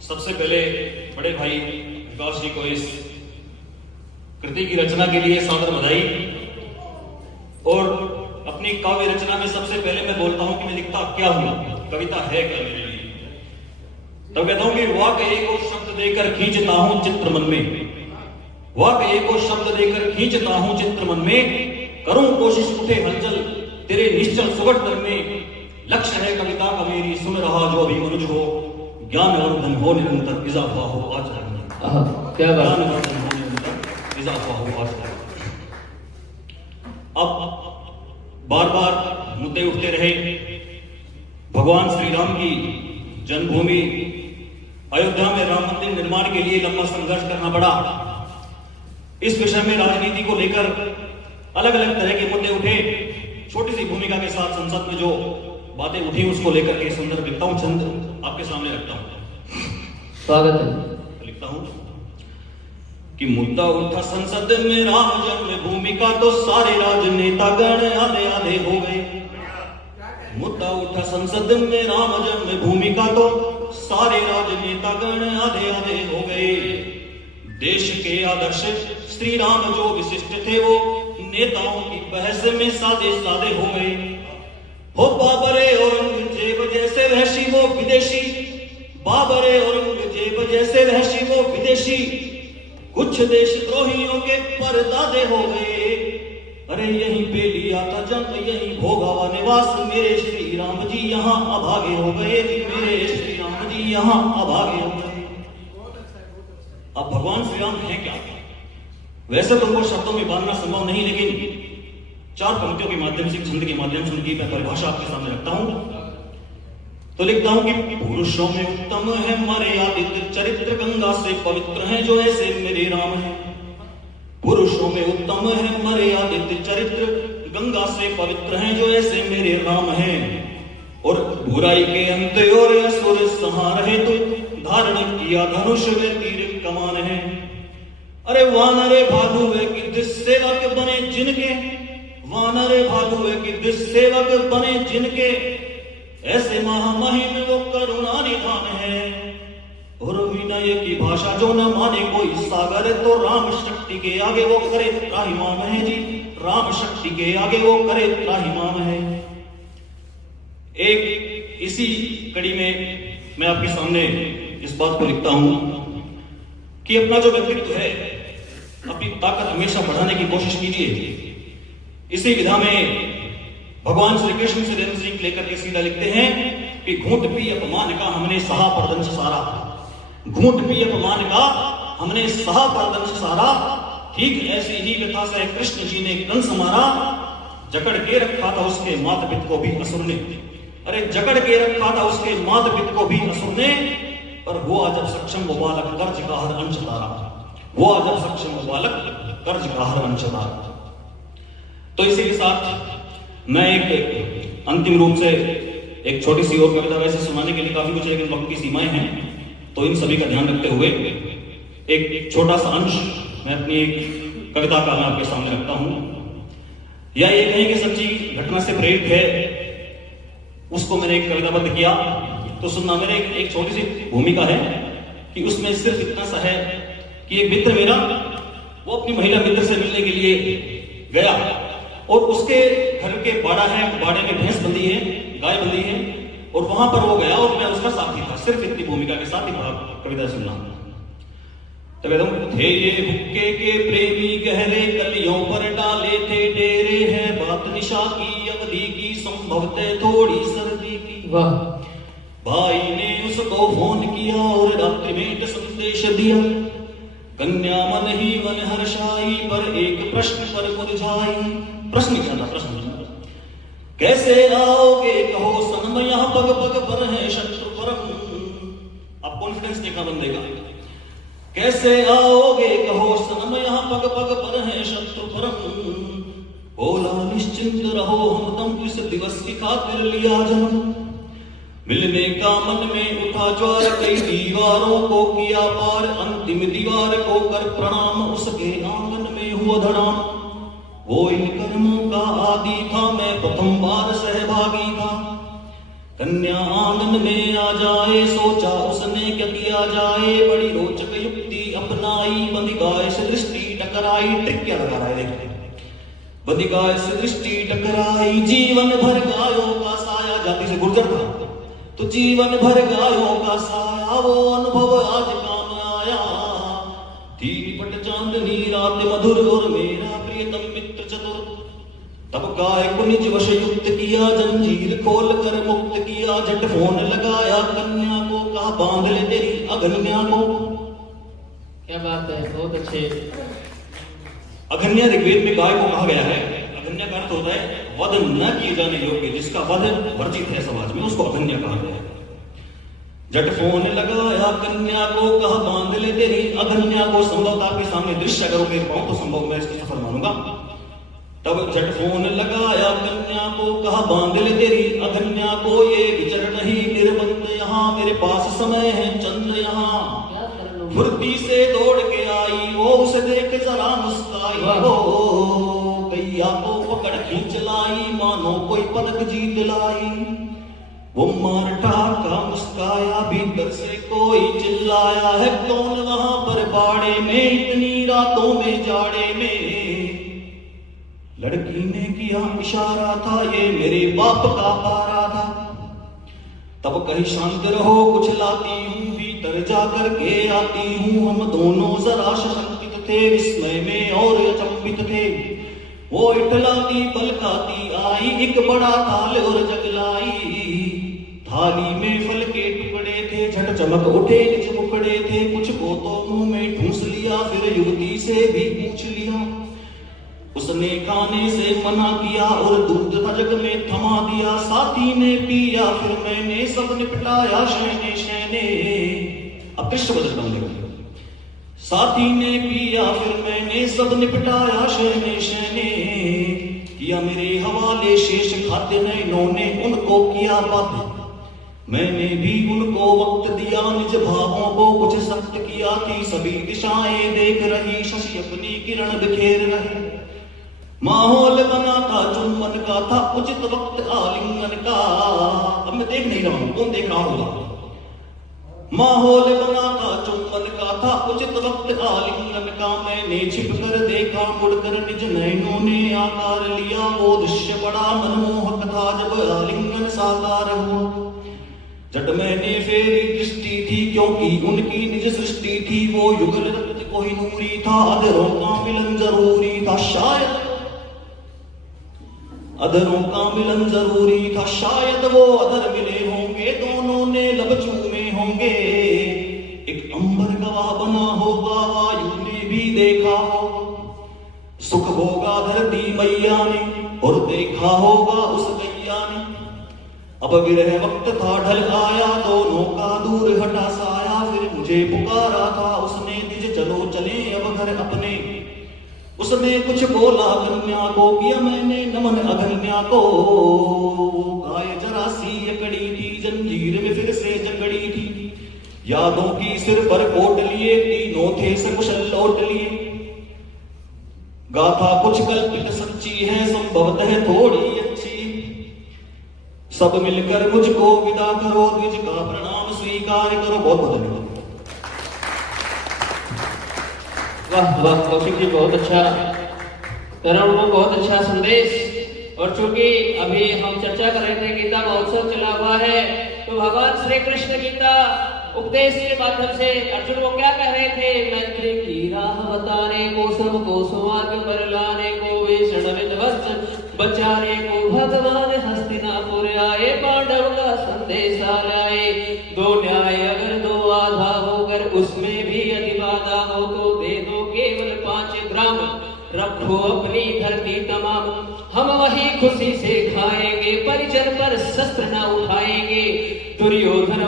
सबसे पहले बड़े भाई विकास जी को इस कृति की रचना के लिए सादर बधाई। और अपनी काव्य रचना में सबसे पहले मैं बोलता हूं कि मैं लिखता क्या हूं, कविता है क्या मेरे लिए। तब कहता हूं कि वाक एक और शब्द देकर खींचता हूं चित्र मन में, वाक एक और शब्द देकर खींचता हूं चित्र मन में, करूं कोशिश उठे हलचल तेरे निश्चल सुगढ़ तन में। लक्ष्य है कविता का मेरी सुन रहा जो अभी मनुज हो, ज्ञान वर्धन हो निरंतर इजाफा हो आचरण में। क्या बात, ज्ञान वर्धन हो निरंतर इजाफा हो आचरण। अब बार बार मुद्दे उठते रहे। भगवान श्री राम की जन्मभूमि अयोध्या में राम मंदिर निर्माण के लिए लंबा संघर्ष करना पड़ा। इस विषय में राजनीति को लेकर अलग अलग तरह के मुद्दे उठे। छोटी सी भूमिका के साथ संसद में जो बातें उठी उसको लेकर के सुंदर लिखता हूं, छंद आपके सामने रखता हूं। स्वागत है। लिखता हूं कि मुद्दा उठा संसद में राम जन्मभूमि का तो सारे राजनेता गण आधे आधे हो गए। मुद्दा उठा संसद में राम जन्मभूमि का तो सारे राजनेता गण आधे आधे हो गए। देश के आदर्श श्री राम जो विशिष्ट थे वो नेताओं की बहस में सादे सादे हो गए। हो बाबरे औरंगजेब जैसे वहशी वो विदेशी, बाबरे औरंगजेब जैसे वहशी वो विदेशी, कुछ देशद्रोहियों के परदादे हो गए। अरे यहीं पे लिया था जन्म यहीं भोगा वा निवास, मेरे श्री राम जी यहाँ अभागे हो गए, मेरे श्री राम जी यहाँ अभागे हो गए। अब भगवान श्री राम है क्या? वैसे तो उनको शब्दों में बांधना संभव नहीं, लेकिन चार पंक्तियों के माध्यम से, छंद के माध्यम से उनकी मैं परिभाषा आपके सामने रखता हूं। तो लिखता हूं कि पुरुषों में उत्तम है मर्यादित चरित्र, गंगा से पवित्र हैं जो ऐसे मेरे राम हैं। पुरुषों में उत्तम है मर्यादित चरित्र, गंगा से पवित्र हैं जो ऐसे मेरे राम हैं। और बुराई के अंत और असुर संहार हेतु धारण किया धनुष व तीर कमान है। अरे वानरे भालू वे कि दुस्सेवक बने जिनके, वानरे भालू वे कि दुस्सेवक बने जिनके, ऐसे महामहिम वो करुणा निधान है। और विनय की भाषा जो न माने कोई सागर, तो राम शक्ति के आगे वो करे त्राहिमाम है जी, राम शक्ति के आगे वो करे त्राहिमाम है। एक इसी कड़ी में मैं आपके सामने इस बात को लिखता हूं कि अपना जो व्यक्तित्व है, अपनी ताकत हमेशा बढ़ाने की कोशिश कीजिए। इसी विधा में भगवान श्री कृष्ण से रेणु सिंह लेकर के सीधा लिखते हैं कि घूंट पी अपमान का हमने सहा परदंश सारा, घूंट पी अपमान का हमने सहा परदंश सारा। ठीक ऐसी ही व्यथा से कृष्ण जी ने कंस मारा, जकड़ के रखा था उसके माता पिता को भी असुर ने। अरे जकड़ के रखा था उसके माता पिता को भी असुर ने, पर हुआ जब सक्षम वो बालक कर्ज का हर अंश तारा, हुआ जब सक्षम वो बालक कर्ज का हर अंश तारा। तो इसी के साथ मैं एक अंतिम रूप से एक छोटी सी और कविता, वैसे सुनाने के लिए काफी कुछ लेकिन वक्त की सीमाएं हैं, तो इन सभी का ध्यान रखते हुए एक छोटा सा अंश मैं अपनी एक कविता का मैं आपके सामने रखता हूं। या ये कहें कि सच्ची घटना से प्रेरित है, उसको मैंने एक कविताबद्ध किया। तो सुनना, मेरे एक छोटी सी भूमिका है कि उसमें सिर्फ इतना सा है कि एक मित्र मेरा वो अपनी महिला मित्र से मिलने के लिए गया और उसके घर के बाड़ा है, बाड़े में भैंस बंधी है, गाय बंधी है, और वहां पर वो गया और मैं उसका साथी था। सिर्फ इतनी भूमिका के साथ ही कविता सुनना। तो कहता हूं, थे ये हुक्के के प्रेमी गहरे कलियों पर डाले थे डेरे, है बात निशा की अवधि की संभवतः थोड़ी सर्दी की। वाह। भाई ने उसको फोन किया और रात्रि में संदेश दिया, कन्या मन ही मन हर्षाई पर एक प्रश्न पर मुरझाई। प्रश्न क्या था? प्रश्न कैसे आओगे कहो सनम, यहाँ पग पग पर है शत्रु परम। अब कॉन्फिडेंस देखा बंदेगा। कैसे आओगे कहो सनम, यहाँ पग पग पर है शत्रु परम। बोला निश्चिंत रहो हमदम, इस दिवस की खातिर लिया जन्म। मिलने का मन में उठा ज्वार, कई दीवारों को किया पार, अंतिम दीवार को कर प्रणाम, उसके आंगन में हुआ धड़ाम। वो इन कर्मों का आदि था, मैं प्रथम बार सहभागी था। कन्या आंगन में आ जाए सोचा उसने क्या किया किया जाए, बड़ी रोचक युक्ति अपनाई, बंदिगाय से दृष्टि टकराई। ट्रिक क्या लगा रहा है देखते, बंदिगाय से दृष्टि टकराई, जीवन भर गायों का साया, जाति से गुर्जर था तो जीवन भर गायों का साया, वो अनुभव आज काम आया। थी निपट चांदनी रात मधुर और मेरा प्रियतम मित्र चतुर, तब गाय को निज वश युक्त किया, जंजीर खोल कर मुक्त किया। झट फोन लगाया कन्या को, कहा बांध ले तेरी अगन्या को। क्या बात है, बहुत अच्छे। अगन्या ऋग्वेद में गाय को कहा गया है। अगन्या का अर्थ होता है वध न किए जाने योग्य, जिसका वध वर्जित है समाज में, उसको अगन्या कहा गया है। झट फोन लगाया कन्या को, कहा बांध ले तेरी अगन्या को। संभवतः आपके सामने दृश्य अगर उकेर पाऊं तो संभव मैं इसकी सफर मानूंगा। तब झट फोन लगाया कन्या को, कहा बांध ले तेरी अगन्या को। ये विचर नहीं निर्बंध यहाँ, मेरे पास समय है चंद यहाँ। फुर्ती से दौड़ के आई वो, उसे देख जरा मुस्काई वो, गैया को पकड़ खींच लाई, मानो कोई पदक जीत लाई। वो मार ठाका मुस्काया, भीतर से कोई चिल्लाया, है कौन वहां पर बाड़े में, इतनी रातों में जाड़े में। लड़की ने किया इशारा था, ये मेरे बाप का पारा था। तब कहीं शांत रहो कुछ लाती हूँ, भीतर जाकर के आती हूँ। हम दोनों जरा शंकित थे, विस्मय में और अचंभित थे। वो इठलाती पलकाती आई, एक बड़ा थाल और जगलाई। थाली में फल के टुकड़े थे, झट चमक उठे निज मुखड़े थे। कुछ को तो मुंह में ठूस लिया, फिर युवती से भी पूछ लिया। उसने खाने से मना किया और दूध था जग में थमा दिया। साथी ने पिया फिर मैंने सब निपटाया शहने शहने। अब दृश्य बदलता हूं। साथी ने पिया फिर मैंने सब निपटाया शहने शहने। किया मेरे हवाले शेष खाते नैनों ने उनको किया बात। मैंने भी उनको वक्त दिया, निज भावों को कुछ सख्त किया थी। सभी दिशाएं देख रही, शशि अपनी किरण बिखेर रहे। माहौल बना था चुम्बन का, था उचित वक्त आलिंगन का। अब मैं देख नहीं रहा हूं, कौन देख रहा होगा। माहौल बना था चुम्बन का, था उचित वक्त आलिंगन का। मैंने छिप कर देखा, मुड़कर निज नैनों ने आकार लिया। वो दृश्य बड़ा मनमोहक था जब आलिंगन साकार हुआ। झट मैंने फेरी दृष्टि थी, क्योंकि उनकी निज सृष्टि थी। वो युगल रक्त कोहिनूरी था, अधरों का मिलन जरूरी था। शायद अधरों का मिलन जरूरी था, शायद वो अधर मिले होंगे, दोनों ने लब चूमे होंगे। एक अंबर गवाह बना होगा, वायु ने भी देखा होगा। सुख भोगा धरती मैया ने और देखा होगा उस गैया ने। अब विरह वक्त था ढल आया, दोनों का दूर हटा साया। फिर मुझे पुकारा था उसने, निज चलो चले अब घर अपने। उसने कुछ बोला कन्या को, किया मैंने नमन अगन्या को। गाय जरा सी अकड़ी थी, जंजीर में फिर से जकड़ी थी। यादों की सिर पर कोट लिए, तीनों थे सकुशल लौट लिए। गाथा कुछ कल्पित सच्ची है, संभवतः थोड़ी अच्छी। सब मिलकर मुझको विदा करो, द्विज का प्रणाम स्वीकार करो। बहुत बहुत धन्यवाद। वाह वाह कौशिक जी, बहुत अच्छा तरुण को बहुत अच्छा संदेश। और चूंकि अभी हम चर्चा कर रहे थे, गीता महोत्सव चला हुआ है, तो भगवान श्री कृष्ण गीता उपदेश के माध्यम से अर्जुन को क्या कह रहे थे। मैत्री की राह बताने को, सबको सुमार्ग पर लाने को, विषण विध्वंस बचाने को भगवान हस्तिनापुर आए। पांडव का संदेशा लाए। दो न्याय अगर दो आधा होकर उसमें भी यदि बाधा हो, तो दे दो केवल 5 ग्राम। रखो अपनी धरती तमाम, हम वही खुशी से खाएंगे। परिजन पर शस्त्र न उठाएंगे। दुर्योधन